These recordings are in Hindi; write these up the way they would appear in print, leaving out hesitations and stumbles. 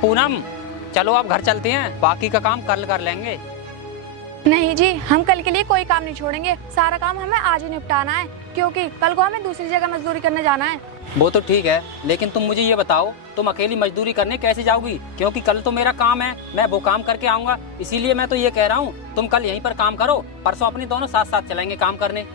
पूनम, चलो अब घर चलते हैं, बाकी का काम कल कर लेंगे। नहीं जी, हम कल के लिए कोई काम नहीं छोड़ेंगे। सारा काम हमें आज ही निपटाना है, क्योंकि कल को हमें दूसरी जगह मजदूरी करने जाना है। वो तो ठीक है, लेकिन तुम मुझे ये बताओ, तुम अकेली मजदूरी करने कैसे जाओगी? क्योंकि कल तो मेरा काम है, मैं वो काम करके आऊंगा। इसीलिए मैं तो ये कह रहा हूँ, तुम कल यहीं पर काम करो, परसों अपनी दोनों साथ साथ चलेंगे काम करने।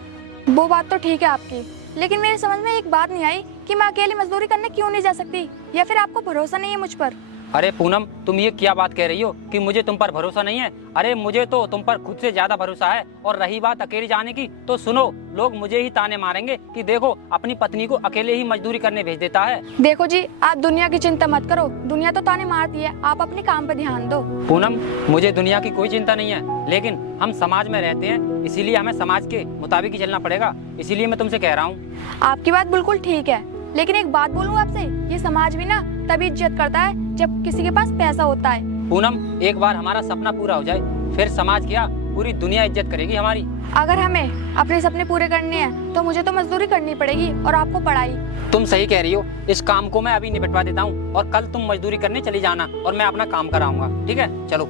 वो बात तो ठीक है आपकी, लेकिन मेरे समझ में एक बात नहीं आई कि मैं अकेली मजदूरी करने क्यों नहीं जा सकती, या फिर आपको भरोसा नहीं है मुझ पर? अरे पूनम, तुम ये क्या बात कह रही हो कि मुझे तुम पर भरोसा नहीं है? अरे मुझे तो तुम पर खुद से ज्यादा भरोसा है। और रही बात अकेले जाने की, तो सुनो, लोग मुझे ही ताने मारेंगे कि देखो अपनी पत्नी को अकेले ही मजदूरी करने भेज देता है। देखो जी, आप दुनिया की चिंता मत करो, दुनिया तो ताने मारती है, आप अपने काम पर ध्यान दो। पूनम, मुझे दुनिया की कोई चिंता नहीं है, लेकिन हम समाज में रहते हैं, इसीलिए हमें समाज के मुताबिक ही चलना पड़ेगा। इसीलिए मैं तुमसे कह रहा हूँ। आपकी बात बिल्कुल ठीक है, लेकिन एक बात बोलूँ आपसे, ये समाज भी ना तभी इज्जत करता है जब किसी के पास पैसा होता है। पूनम, एक बार हमारा सपना पूरा हो जाए, फिर समाज क्या, पूरी दुनिया इज्जत करेगी हमारी। अगर हमें अपने सपने पूरे करने हैं तो मुझे तो मजदूरी करनी पड़ेगी और आपको पढ़ाई। तुम सही कह रही हो, इस काम को मैं अभी निपटवा देता हूँ और कल तुम मजदूरी करने चली जाना और मैं अपना काम कराऊंगा, ठीक है? चलो।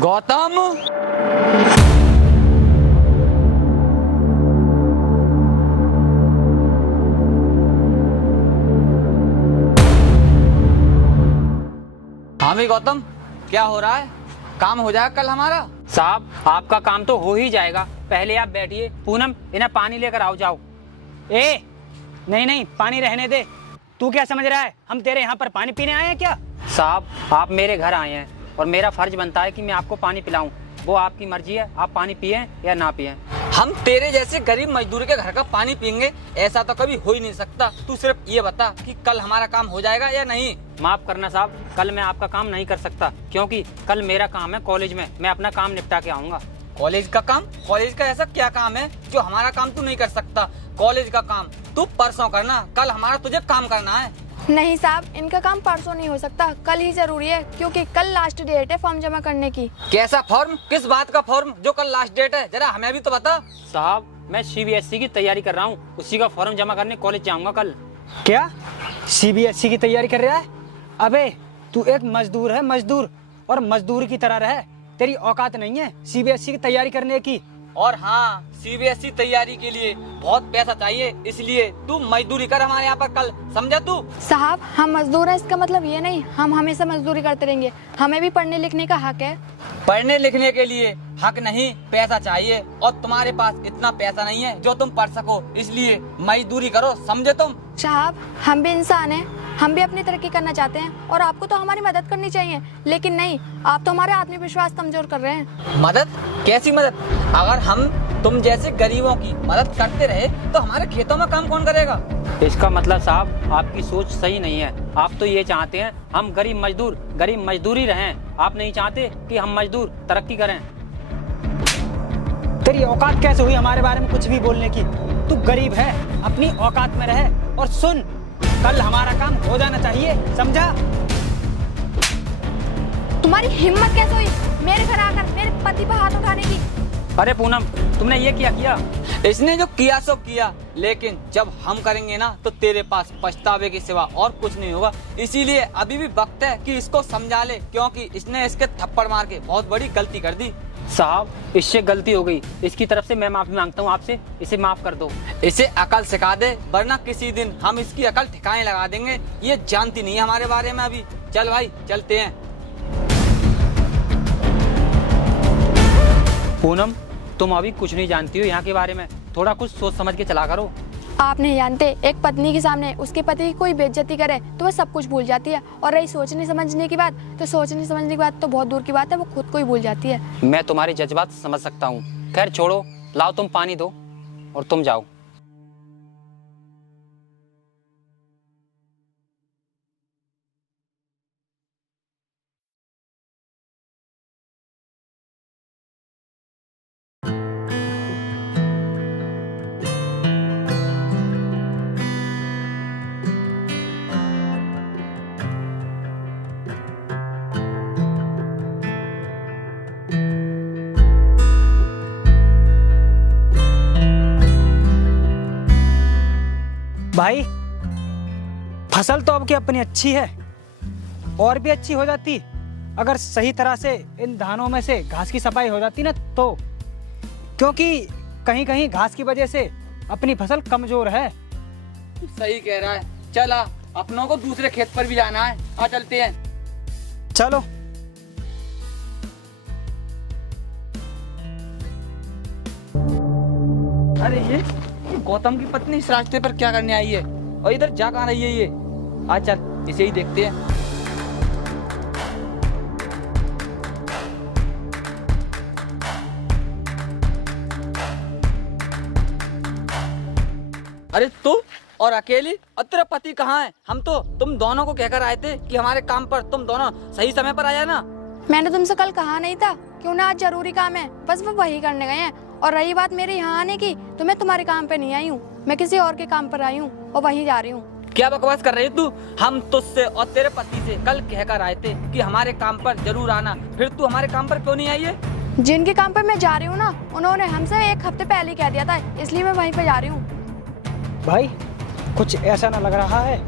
गौतम, हाँ भी गौतम, क्या हो रहा है? काम हो जाएगा कल हमारा? साहब, आपका काम तो हो ही जाएगा, पहले आप बैठिए। पूनम, इन्हें पानी लेकर आओ, जाओ। ए, नहीं नहीं, पानी रहने दे। तू क्या समझ रहा है, हम तेरे यहाँ पर पानी पीने आए हैं क्या? साहब, आप मेरे घर आए हैं और मेरा फर्ज बनता है कि मैं आपको पानी पिलाऊं। वो आपकी मर्जी है, आप पानी पिए या ना पिए। हम तेरे जैसे गरीब मजदूर के घर का पानी पियेंगे, ऐसा तो कभी हो ही नहीं सकता। तू सिर्फ ये बता कि कल हमारा काम हो जाएगा या नहीं। माफ करना साहब, कल मैं आपका काम नहीं कर सकता, क्योंकि कल मेरा काम है कॉलेज में, मैं अपना काम निपटा के आऊंगा। कॉलेज का काम? कॉलेज का ऐसा क्या काम है जो हमारा काम तू नहीं कर सकता? कॉलेज का काम तू परसों करना, कल हमारा तुझे काम करना है। नहीं साहब, इनका काम परसों नहीं हो सकता, कल ही जरूरी है, क्योंकि कल लास्ट डेट है फॉर्म जमा करने की। कैसा फॉर्म? किस बात का फॉर्म जो कल लास्ट डेट है? जरा हमें भी तो बता। साहब, मैं CBSE की तैयारी कर रहा हूँ, उसी का फॉर्म जमा करने कॉलेज जाऊंगा कल। क्या CBSE की तैयारी कर रहा है? अबे तू एक मजदूर है, मजदूर, और मजदूर की तरह रहे। तेरी औकात नहीं है CBSE की तैयारी करने की। और हाँ, CBSE तैयारी के लिए बहुत पैसा चाहिए, इसलिए तू मजदूरी कर हमारे यहाँ पर कल, समझा तू? साहब, हम मजदूर हैं, इसका मतलब ये नहीं हम हमेशा मजदूरी करते रहेंगे, हमें भी पढ़ने लिखने का हक है। पढ़ने लिखने के लिए हक नहीं, पैसा चाहिए, और तुम्हारे पास इतना पैसा नहीं है जो तुम पढ़ सको, इसलिए मजदूरी करो, समझे तुम? साहब, हम भी इंसान हैं, हम भी अपनी तरक्की करना चाहते हैं और आपको तो हमारी मदद करनी चाहिए, लेकिन नहीं, आप तो हमारे आत्मविश्वास कमजोर कर रहे हैं। मदद? कैसी मदद? अगर हम तुम जैसे गरीबों की मदद करते रहे तो हमारे खेतों में काम कौन करेगा? इसका मतलब साहब, आपकी सोच सही नहीं है। आप तो ये चाहते हैं हम गरीब मजदूर ही रहें, आप नहीं चाहते कि हम मजदूर तरक्की करें। तेरी औकात कैसे हुई हमारे बारे में कुछ भी बोलने की? तू गरीब है, अपनी औकात में रहे। और सुन, कल हमारा काम हो जाना चाहिए, समझा? तुम्हारी हिम्मत कैसे हुई मेरे घर आकर मेरे पति पर हाथ उठाने की? अरे पूनम, तुमने ये क्या किया? इसने जो किया सो किया, लेकिन जब हम करेंगे ना तो तेरे पास पछतावे के सिवा और कुछ नहीं होगा। इसीलिए अभी भी वक्त है कि इसको समझा ले, क्योंकि इसने इसके थप्पड़ मार के बहुत बड़ी गलती कर दी। साहब, इससे गलती हो गई, इसकी तरफ से मैं माफी मांगता हूँ आपसे, इसे माफ कर दो। इसे अकल सिखा दे, वरना किसी दिन हम इसकी अकल ठिकाने लगा देंगे। ये जानती नहीं है हमारे बारे में अभी। चल भाई, चलते हैं। पूनम, तुम अभी कुछ नहीं जानती हो यहाँ के बारे में, थोड़ा कुछ सोच समझ के चला करो। आप नहीं जानते, एक पत्नी के सामने उसके पति की कोई बेइज्जती करे तो वह सब कुछ भूल जाती है, और रही सोचने समझने की बात, तो सोचने समझने की बात तो बहुत दूर की बात है, वो खुद को ही भूल जाती है। मैं तुम्हारे जज्बात समझ सकता हूँ, खैर छोड़ो, लाओ तुम पानी दो और तुम जाओ। भाई फसल तो अब की अपनी अच्छी है, और भी अच्छी हो जाती अगर सही तरह से इन धानों में से घास की सफाई हो जाती ना, तो क्योंकि कहीं कहीं घास की वजह से अपनी फसल कमजोर है। सही कह रहा है। चला, अपनों को दूसरे खेत पर भी जाना है। आ चलते हैं। चलो। अरे ये गौतम की पत्नी इस रास्ते पर क्या करने आई है, और इधर जा कहाँ रही है ये? आ चल, इसे ही देखते हैं। अरे तू और अकेली, और तेरा पति कहाँ है? हम तो तुम दोनों को कहकर आए थे कि हमारे काम पर तुम दोनों सही समय पर आ जाना। मैंने तुमसे कल कहा नहीं था? क्यों ना, आज जरूरी काम है, बस वो वही करने गए हैं। और रही बात मेरे यहाँ आने की, तो मैं तुम्हारे काम पे नहीं आई हूँ, मैं किसी और के काम पर आई हूँ और वहीं जा रही हूँ। क्या बकवास कर रही है तू? हम तुझसे और तेरे पति से कल कहकर आए थे कि हमारे काम पर जरूर आना, फिर तू हमारे काम पर क्यों नहीं आई है? जिनके काम पर मैं जा रही हूँ ना, उन्होंने हमसे 1 हफ्ते पहले ही कह दिया था, इसलिए मैं वहीं पे जा रही हूँ। भाई कुछ ऐसा ना लग रहा है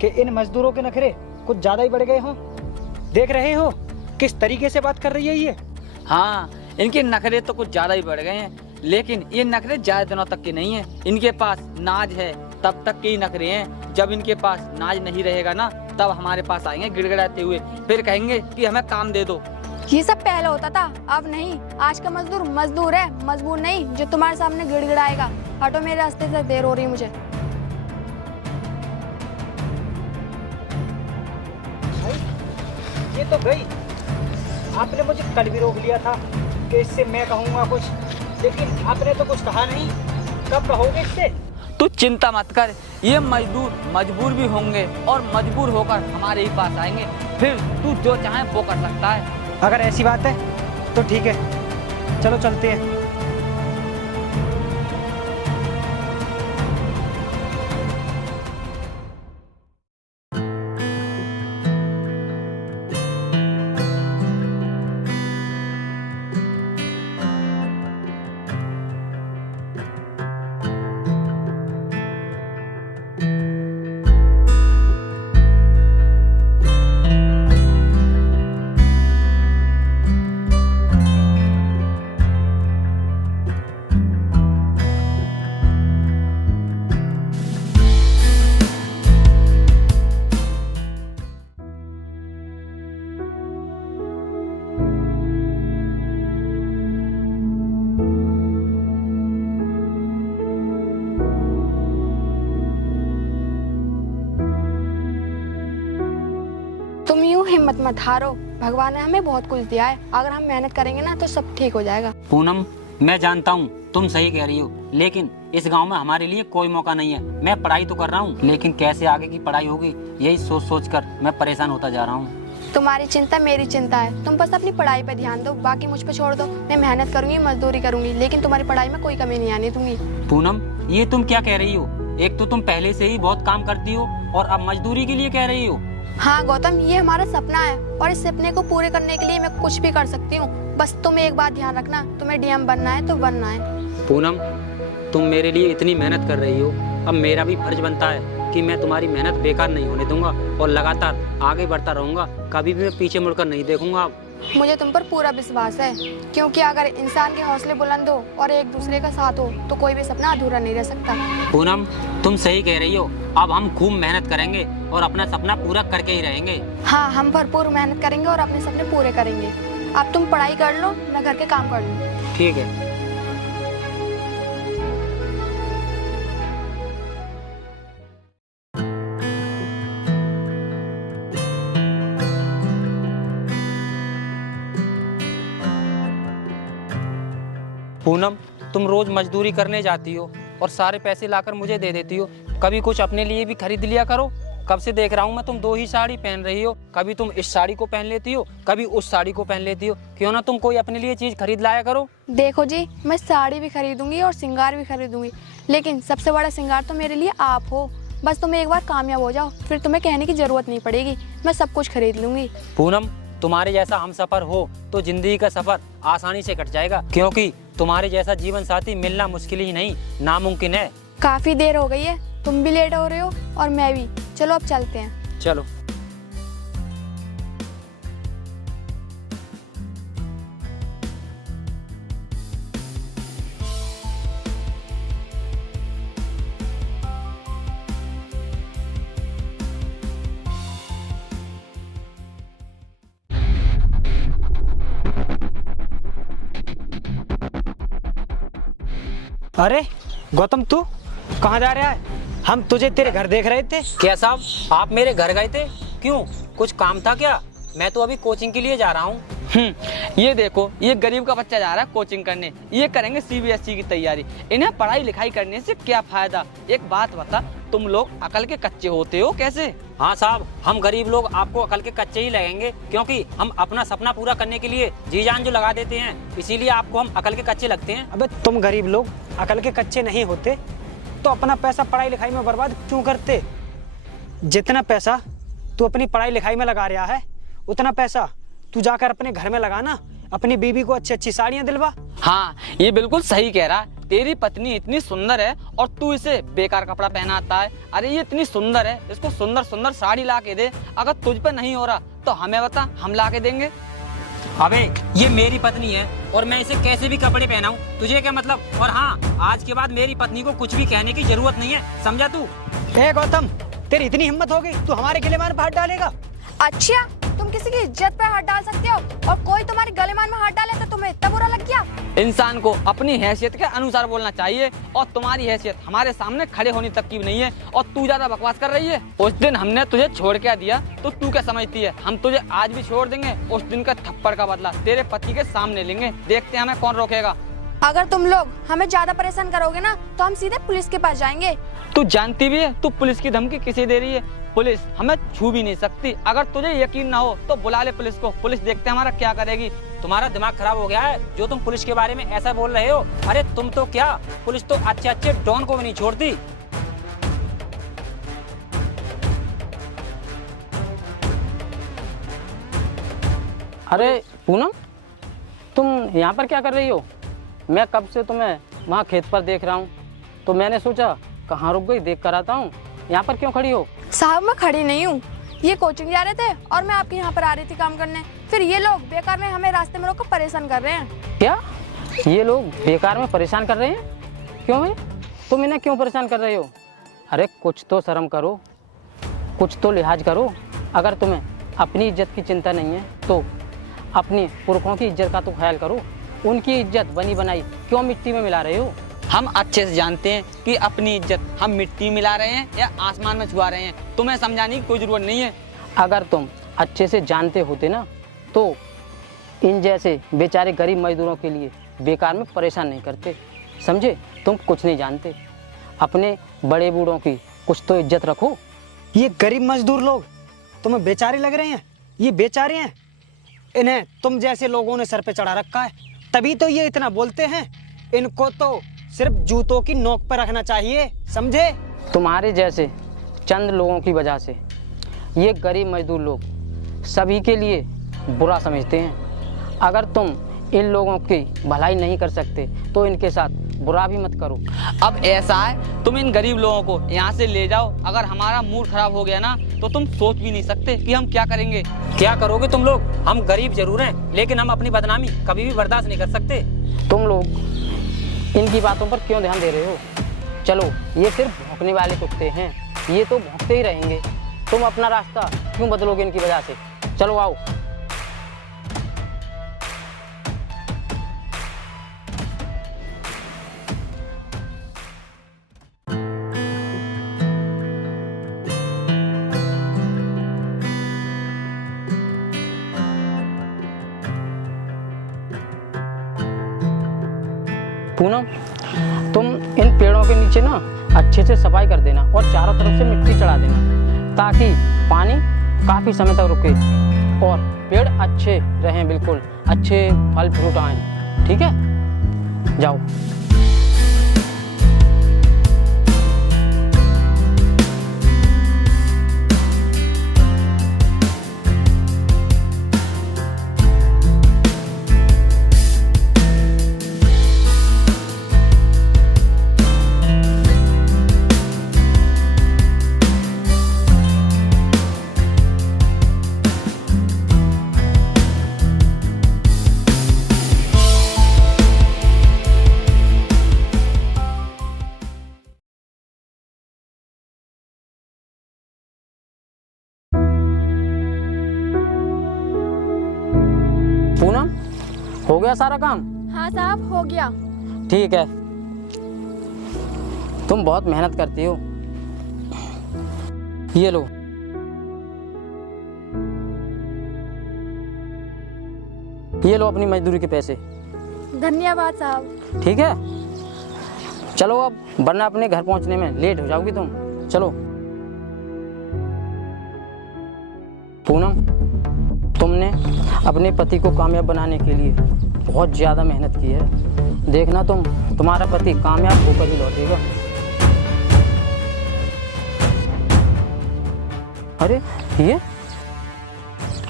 कि इन मजदूरों के नखरे कुछ ज्यादा ही बढ़ गए हों? देख रहे हो किस तरीके से बात कर रही है ये? हाँ, इनके नखरे तो कुछ ज्यादा ही बढ़ गए हैं, लेकिन ये नखरे ज्यादा दिनों तक के नहीं हैं। इनके पास नाज है तब तक के ही नखरे हैं। जब इनके पास नाज नहीं रहेगा ना, तब हमारे पास आएंगे गिड़गिड़ाते हुए, फिर कहेंगे कि हमें काम दे दो। ये सब पहले होता था, अब नहीं। आज का मजदूर मजदूर है, मजबूर नहीं जो तुम्हारे सामने गिड़गिड़ाएगा। हटो मेरे रास्ते से, देर हो रही है मुझे। ये तो गई। आपने मुझे कल भी रोक लिया था कि इससे मैं कहूँगा कुछ, लेकिन आपने तो कुछ कहा नहीं। कब कहोगे इससे? तू चिंता मत कर, ये मजदूर मजबूर भी होंगे और मजबूर होकर हमारे ही पास आएंगे, फिर तू जो चाहे वो कर सकता है। अगर ऐसी बात है तो ठीक है, चलो चलते हैं। तुम यूं हिम्मत मत हारो, भगवान ने हमें बहुत कुछ दिया है। अगर हम मेहनत करेंगे ना तो सब ठीक हो जाएगा। पूनम, मैं जानता हूँ तुम सही कह रही हो, लेकिन इस गांव में हमारे लिए कोई मौका नहीं है। मैं पढ़ाई तो कर रहा हूँ, लेकिन कैसे आगे की पढ़ाई होगी, यही सोच सोच कर मैं परेशान होता जा रहा हूँ। तुम्हारी चिंता मेरी चिंता है। तुम बस अपनी पढ़ाई पे ध्यान दो, बाकी मुझ पे छोड़ दो। मैं मेहनत करूंगी, मजदूरी करूंगी, लेकिन तुम्हारी पढ़ाई में कोई कमी नहीं आने दूंगी। पूनम, ये तुम क्या कह रही हो? एक तो तुम पहले से ही बहुत काम करती हो और अब मजदूरी के लिए कह रही हो। हाँ गौतम, ये हमारा सपना है और इस सपने को पूरे करने के लिए मैं कुछ भी कर सकती हूँ। बस तुम एक बात ध्यान रखना, तुम्हें डीएम बनना है तो बनना है। पूनम, तुम मेरे लिए इतनी मेहनत कर रही हो, अब मेरा भी फर्ज बनता है कि मैं तुम्हारी मेहनत बेकार नहीं होने दूंगा और लगातार आगे बढ़ता रहूंगा। कभी भी मैं पीछे मुड़कर नहीं देखूंगा। मुझे तुम पर पूरा विश्वास है, क्योंकि अगर इंसान के हौसले बुलंद हो और एक दूसरे का साथ हो तो कोई भी सपना अधूरा नहीं रह सकता। पूनम, तुम सही कह रही हो। अब हम खूब मेहनत करेंगे और अपना सपना पूरा करके ही रहेंगे। हाँ, हम भरपूर मेहनत करेंगे और अपने सपने पूरे करेंगे। अब तुम पढ़ाई कर लो, मैं घर के काम कर लूँ। ठीक है। पूनम, तुम रोज मजदूरी करने जाती हो और सारे पैसे लाकर मुझे दे देती हो। कभी कुछ अपने लिए भी खरीद लिया करो। कब से देख रहा हूँ मैं, तुम 2 ही साड़ी पहन रही हो। कभी तुम इस साड़ी को पहन लेती हो, कभी उस साड़ी को पहन लेती हो। क्यों ना तुम कोई अपने लिए चीज खरीद लाया करो। देखो जी, मैं साड़ी भी खरीदूंगी और श्रृंगार भी खरीदूंगी, लेकिन सबसे बड़ा श्रृंगार तो मेरे लिए आप हो। बस तुम एक बार कामयाब हो जाओ, फिर तुम्हें कहने की जरूरत नहीं पड़ेगी, मैं सब कुछ खरीद लूंगी। पूनम, तुम्हारे जैसा हम सफर हो तो जिंदगी का सफर आसानी से कट जाएगा, क्योंकि तुम्हारे जैसा जीवन साथी मिलना मुश्किल ही नहीं, नामुमकिन है। काफी देर हो गई है, तुम भी लेट हो रहे हो और मैं भी। चलो अब चलते हैं। चलो। अरे गौतम, तू कहाँ जा रहा है? हम तुझे तेरे घर देख रहे थे। क्या साहब, आप मेरे घर गए थे? क्यों, कुछ काम था क्या? मैं तो अभी कोचिंग के लिए जा रहा हूँ। ये देखो, ये गरीब का बच्चा जा रहा है कोचिंग करने। ये करेंगे सीबीएसई की तैयारी। इन्हें पढ़ाई लिखाई करने से क्या फायदा? एक बात बता, तुम लोग अकल के कच्चे होते हो कैसे? हाँ साहब, हम गरीब लोग आपको अकल के कच्चे ही लगेंगे, क्योंकि हम अपना सपना पूरा करने के लिए जी जान जो लगा देते हैं, इसीलिए आपको हम अकल के कच्चे लगते हैं। अबे तुम गरीब लोग अकल के कच्चे नहीं होते तो अपना पैसा पढ़ाई लिखाई में बर्बाद क्यों करते? जितना पैसा तू अपनी पढ़ाई लिखाई में लगा रहा है, उतना पैसा तू जाकर अपने घर में लगाना, अपनी बीवी को अच्छी अच्छी साड़ियाँ दिलवा। हाँ, ये बिल्कुल सही कह रहा है। तेरी पत्नी इतनी सुंदर है और तू इसे बेकार कपड़ा पहनाता है। अरे ये इतनी सुंदर है, इसको सुंदर सुंदर साड़ी ला के दे। अगर तुझ पे नहीं हो रहा तो हमें बता, हम ला के देंगे। अबे ये मेरी पत्नी है और मैं इसे कैसे भी कपड़े पहनाऊं, तुझे क्या मतलब? और हाँ, आज के बाद मेरी पत्नी को कुछ भी कहने की जरूरत नहीं है, समझा तू? ए गौतम, तेरी इतनी हिम्मत हो गई, तू हमारे गिलेमान पर हाथ डालेगा? अच्छा, तुम किसी की इज्जत पे हाथ डाल सकते हो और कोई तुम्हारे गलेमान में हाथ डाले तो तुम्हें इतना बुरा लग गया? इंसान को अपनी हैसियत के अनुसार बोलना चाहिए और तुम्हारी हैसियत हमारे सामने खड़े होने तक की नहीं है और तू ज्यादा बकवास कर रही है। उस दिन हमने तुझे छोड़ के दिया तो तू क्या समझती है? हम तुझे आज भी छोड़ देंगे। उस दिन का थप्पड़ का बदला तेरे पति के सामने लेंगे। देखते हैं हमें कौन रोकेगा। अगर तुम लोग हमें ज्यादा परेशान करोगे ना तो हम सीधे पुलिस के पास जाएंगे। तू जानती भी है तू पुलिस की धमकी किसे दे रही है? पुलिस हमें छू भी नहीं सकती। अगर तुझे यकीन ना हो तो बुला ले पुलिस को। पुलिस देखते हैं हमारा क्या करेगी। तुम्हारा दिमाग खराब हो गया है जो तुम पुलिस के बारे में ऐसा बोल रहे हो। अरे तुम तो क्या, पुलिस तो अच्छे अच्छे डॉन को भी नहीं छोड़ती। अरे पूनम, तुम यहाँ पर क्या कर रही हो? मैं कब से तुम्हें वहाँ खेत पर देख रहा हूँ, तो मैंने सोचा कहाँ रुक गई, देख कर आता हूँ। यहाँ पर क्यों खड़ी हो? साहब मैं खड़ी नहीं हूँ, ये कोचिंग जा रहे थे और मैं आपके यहाँ पर आ रही थी काम करने। फिर ये लोग बेकार में हमें रास्ते में रोक परेशान कर रहे हैं। क्या ये लोग बेकार में परेशान कर रहे हैं? क्यों है? तुम इन्हें क्यों परेशान कर रहे हो? अरे कुछ तो शर्म करो, कुछ तो लिहाज करो। अगर तुम्हें अपनी इज्जत की चिंता नहीं है तो अपने पुरखों की इज्जत का तो ख्याल करो। उनकी इज्जत बनी बनाई क्यों मिट्टी में मिला रहे हो? हम अच्छे से जानते हैं कि अपनी इज्जत हम मिट्टी मिला रहे हैं या आसमान में छुआ रहे हैं। तुम्हें समझाने की कोई जरूरत नहीं है। अगर तुम अच्छे से जानते होते ना तो इन जैसे बेचारे गरीब मजदूरों के लिए बेकार में परेशान नहीं करते, समझे? तुम कुछ नहीं जानते। अपने बड़े बूढ़ों की कुछ तो इज्जत रखो। ये गरीब मजदूर लोग तुम्हें बेचारे लग रहे हैं? ये बेचारे हैं, इन्हें तुम जैसे लोगों ने सर पे चढ़ा रखा है, तभी तो ये इतना बोलते हैं। इनको तो सिर्फ जूतों की नोक पर रखना चाहिए, समझे? तुम्हारे जैसे चंद लोगों की वजह से ये गरीब मजदूर लोग सभी के लिए बुरा समझते हैं। अगर तुम इन लोगों की भलाई नहीं कर सकते तो इनके साथ बुरा भी मत करो। अब ऐसा है, तुम इन गरीब लोगों को यहाँ से ले जाओ। अगर हमारा मूड खराब हो गया ना तो तुम सोच भी नहीं सकते कि हम क्या करेंगे। क्या करोगे तुम लोग? हम गरीब जरूर हैं, लेकिन हम अपनी बदनामी कभी भी बर्दाश्त नहीं कर सकते। तुम लोग इनकी बातों पर क्यों ध्यान दे रहे हो? चलो, ये सिर्फ भौंकने वाले कुत्ते हैं, ये तो भौंकते ही रहेंगे। तुम अपना रास्ता क्यों बदलोगे इनकी वजह से? चलो आओ। पूनम, तुम इन पेड़ों के नीचे ना अच्छे से सफाई कर देना और चारों तरफ से मिट्टी चढ़ा देना, ताकि पानी काफ़ी समय तक रुके और पेड़ अच्छे रहें, बिल्कुल अच्छे फल फ्रूट आएँ। ठीक है, जाओ। हो गया सारा काम? हाँ साहब, हो गया। ठीक है, तुम बहुत मेहनत करती हो। ये लो। ये लो अपनी मजदूरी के पैसे। धन्यवाद साहब। ठीक है, चलो अब, वरना अपने घर पहुंचने में लेट हो जाओगी तुम। चलो। पूनम, तुमने अपने पति को कामयाब बनाने के लिए बहुत ज़्यादा मेहनत की है। देखना तुम्हारा पति कामयाब होकर ही लौटेगा। अरे ये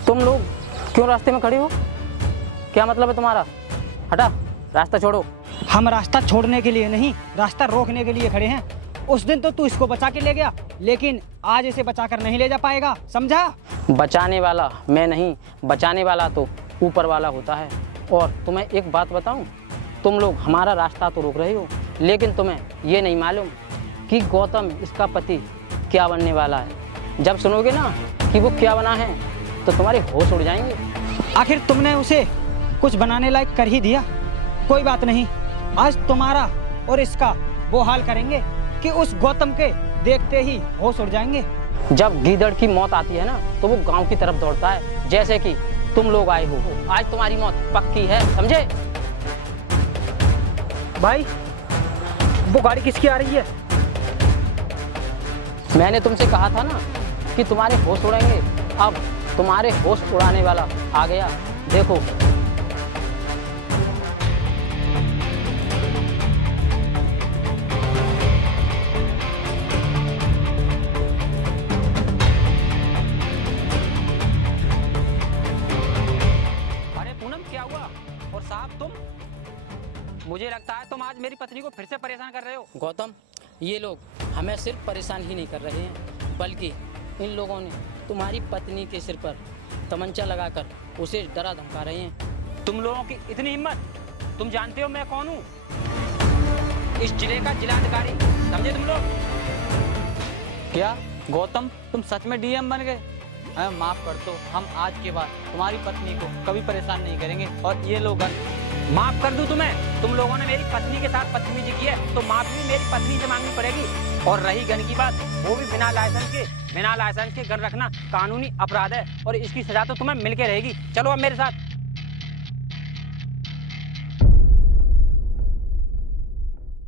तुम लोग क्यों रास्ते में खड़े हो? क्या मतलब है तुम्हारा? हटा, रास्ता छोड़ो। हम रास्ता छोड़ने के लिए नहीं, रास्ता रोकने के लिए खड़े हैं। उस दिन तो तू इसको बचा के ले गया, लेकिन आज इसे बचा कर नहीं ले जा पाएगा, समझा? बचाने वाला मैं नहीं, बचाने वाला तो ऊपर वाला होता है। और तुम्हें एक बात बताऊं, तुम लोग हमारा रास्ता तो रोक रहे हो, लेकिन तुम्हें ये नहीं मालूम कि गौतम इसका पति क्या बनने वाला है। जब सुनोगे ना कि वो क्या बना है तो तुम्हारे होश उड़ जाएंगे। आखिर तुमने उसे कुछ बनाने लायक कर ही दिया। कोई बात नहीं, आज तुम्हारा और इसका वो हाल करेंगे कि उस गौतम के देखते ही होश उड़ जाएंगे। जब गीदड़ की मौत आती है ना तो वो गांव की तरफ दौड़ता है, जैसे कि तुम लोग आए हो। आज तुम्हारी मौत पक्की है, समझे? भाई, वो गाड़ी किसकी आ रही है? मैंने तुमसे कहा था ना कि तुम्हारे होश उड़ेंगे। अब तुम्हारे होश उड़ाने वाला आ गया, देखो। अरे पूनम, क्या हुआ? और साहब तुम, मुझे लगता है तुम आज मेरी पत्नी को फिर से परेशान कर रहे हो। गौतम, ये लोग हमें सिर्फ परेशान ही नहीं कर रहे हैं, बल्कि इन लोगों ने तुम्हारी पत्नी के सिर पर तमंचा लगाकर उसे डरा धमका रहे हैं। तुम लोगों की इतनी हिम्मत? तुम जानते हो मैं कौन हूँ? इस जिले का जिलाधिकारी, समझे तुम लोग? क्या गौतम, तुम सच में डीएम बन गए? हमें माफ कर दो, हम आज के बाद तुम्हारी पत्नी को कभी परेशान नहीं करेंगे। और ये लोग माफ कर दूं तुम्हें? तुम लोगों ने मेरी पत्नी के साथ बदतमीजी की है तो माफी मेरी पत्नी से मांगनी पड़ेगी। और रही गन की बात, वो भी बिना लाइसेंस के गन रखना कानूनी अपराध है और इसकी सजा तो तुम्हें मिलके रहेगी। चलो अब मेरे साथ।